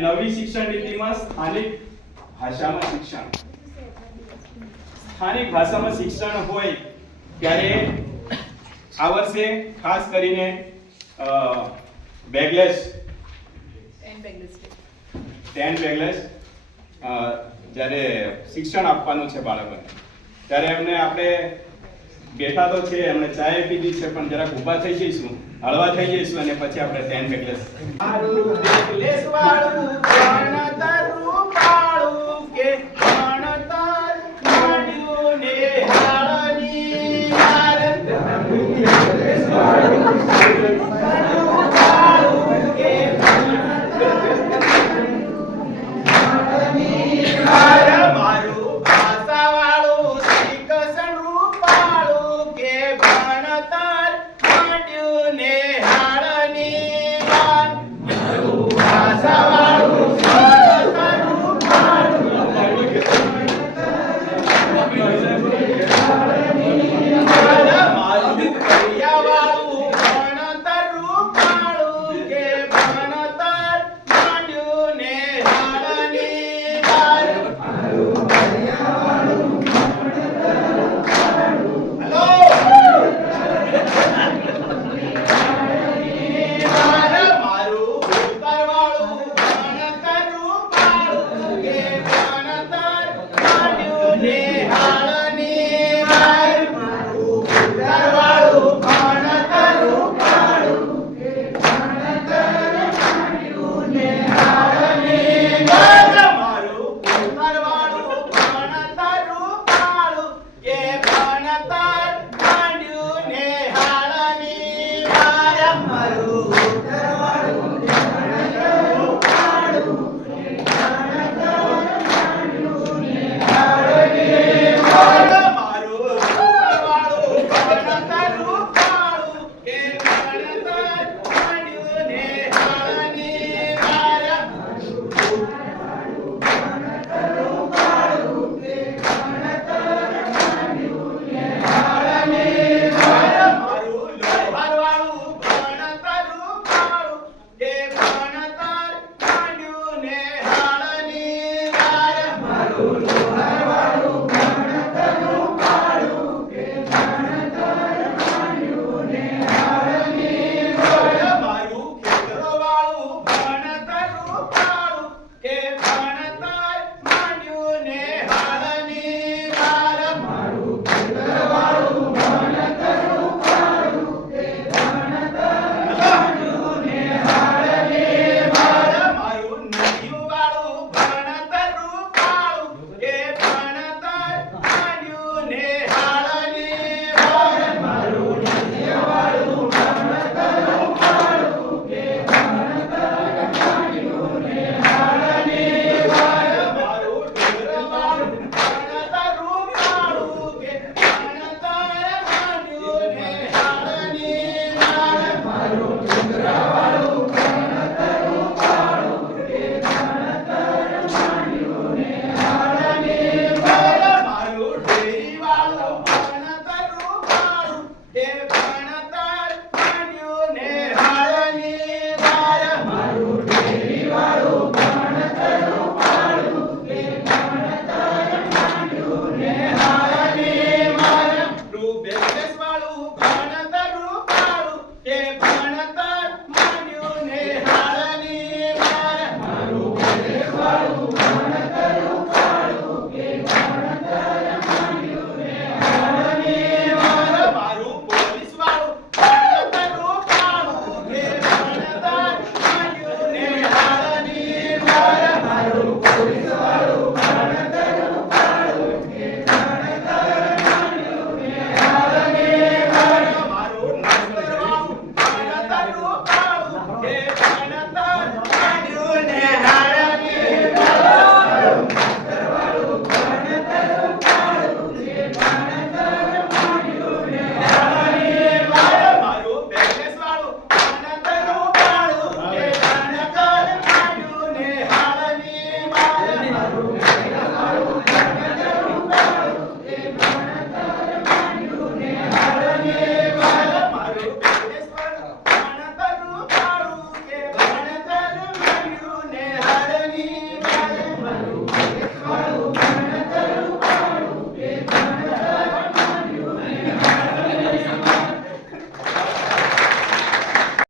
નવી શિક્ષણ નીતિમાં સ્થાનિક ભાષામાં શિક્ષણ હોય ત્યારે આ વર્ષે ખાસ કરીને બેગલેસ 10 બેગલેસ જ્યારે શિક્ષણ આપવાનું છે બાળકોને ત્યારે એમને આપણે બેઠા તો છે એમને ચાય પીધી છે પણ જરાક ઊભા થઈ જઈશું હળવા થઈ જઈશું અને પછી આપણે 10 બેગલેસ બેગલેસ વાળું ભણતરું પાળું કે ભણતર માંડ્યું ને હાળની હાર બેગલેસ વાળું પાળું કે Oh,